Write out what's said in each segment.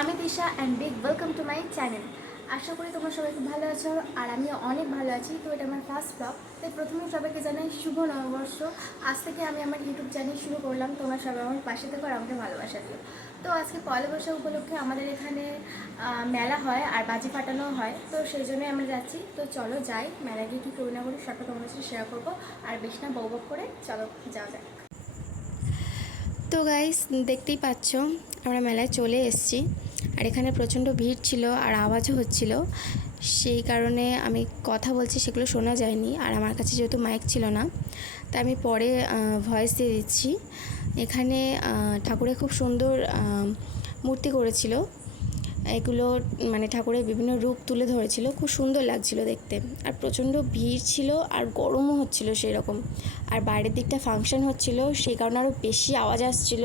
আমি Disha and big welcome to my channel. আশা করি তোমরা সবাই খুব ভালো আছো আর আমিও অনেক ভালো আছি। তো এটা আমার ফার্স্ট ব্লগ, তাই প্রথমে সবাইকে জানাই শুভ নববর্ষ। আজ থেকে আমি আমার ইউটিউব চ্যানেল শুরু করলাম, তোমরা সবাই আমার পাশে থেকো আর আমাকে ভালোবাসা দিও। তো আজকে পয়লা বৈশাখ উপলক্ষে আমাদের এখানে মেলা হয় আর বাজি ফাটানো হয়, তো সেই জন্যই আমরা যাচ্ছি। তো চলো যাই, মেলা গিয়ে কী করি না করি সবটা তোমাদের সাথে শেয়ার করবো। আর বেশ না বক করে চলো যাওয়া যাক। তো গাইস, দেখতেই পাচ্ছ আমরা মেলায় চলে এসেছি আর এখানে প্রচণ্ড ভিড় ছিল আর আওয়াজও হচ্ছিল, সেই কারণে আমি কথা বলছি সেগুলো শোনা যায়নি। আর আমার কাছে যেহেতু মাইক ছিল না, তাই আমি পরে ভয়েস দিয়ে দিচ্ছি। এখানে ঠাকুরের খুব সুন্দর মূর্তি করেছিল, এগুলো মানে ঠাকুরের বিভিন্ন রূপ তুলে ধরেছিল, খুব সুন্দর লাগছিল দেখতে। আর প্রচণ্ড ভিড় ছিল আর গরমও হচ্ছিল সেই রকম। আর বাইরের দিকটা ফাংশন হচ্ছিল, সেই কারণে আরও বেশি আওয়াজ আসছিল,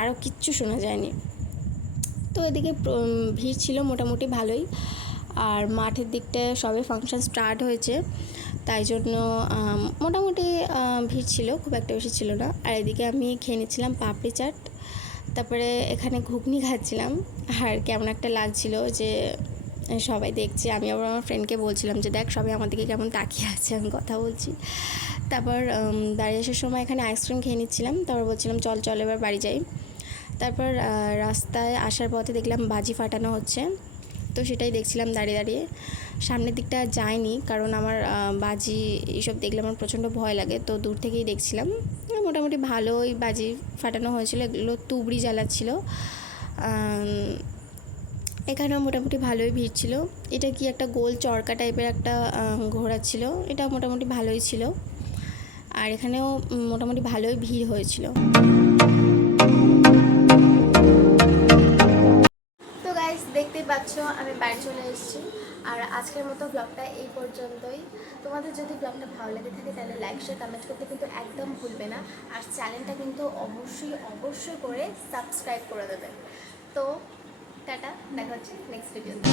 আরও কিচ্ছু শোনা যায়নি। তো এদিকে ভিড় ছিল মোটামুটি ভালোই। আর মাঠের দিকটায় সবে ফাংশন স্টার্ট হয়েছে, তাই জন্য মোটামুটি ভিড় ছিল, খুব একটা বেশি ছিল না। আর এদিকে আমি খেয়ে নিচ্ছিলাম পাপড়ি চাট, তারপরে এখানে ঘুগনি খাচ্ছিলাম। আর কেমন একটা লাগছিল যে সবাই দেখছে, আমি আবার আমার ফ্রেন্ডকে বলছিলাম যে দেখ সবাই আমার দিকে কেমন তাকিয়ে আছে, আমি কথা বলছি। তারপর দাঁড়িয়ে আসার সময় এখানে আইসক্রিম খেয়ে নিচ্ছিলাম, তারপর বলছিলাম চল চল এবার বাড়ি যাই। তারপর রাস্তায় আসার পথে দেখলাম বাজি ফাটানো হচ্ছে, তো সেটাই দেখছিলাম দাঁড়িয়ে দাঁড়িয়ে। সামনের দিকটা যাইনি, কারণ আমার বাজি এইসব দেখলে আমার প্রচণ্ড ভয় লাগে, তো দূর থেকেই দেখছিলাম। মোটামুটি ভালোই বাজি ফাটানো হয়েছিল, এগুলো তুবড়ি জ্বালাচ্ছিল। এখানেও মোটামুটি ভালোই ভিড় ছিল। এটা কি একটা গোল চরকা টাইপের একটা ঘোড়া ছিল, এটা মোটামুটি ভালোই ছিল। আর এখানেও মোটামুটি ভালোই ভিড় হয়েছিল। তো গাইস, দেখতেই পাচ্ছ আমি বাড়ি চলে এসেছি। আর আজকের মতো ব্লগটা এই পর্যন্তই। তোমাদের যদি ব্লগটা ভালো লেগে থাকে তাহলে লাইক শেয়ার কমেন্ট করতে কিন্তু একদম ভুলবে না। আর চ্যানেলটা কিন্তু অবশ্যই করে সাবস্ক্রাইব করে দেবে। তো টাটা, দেখা হচ্ছে নেক্সট ভিডিওতে।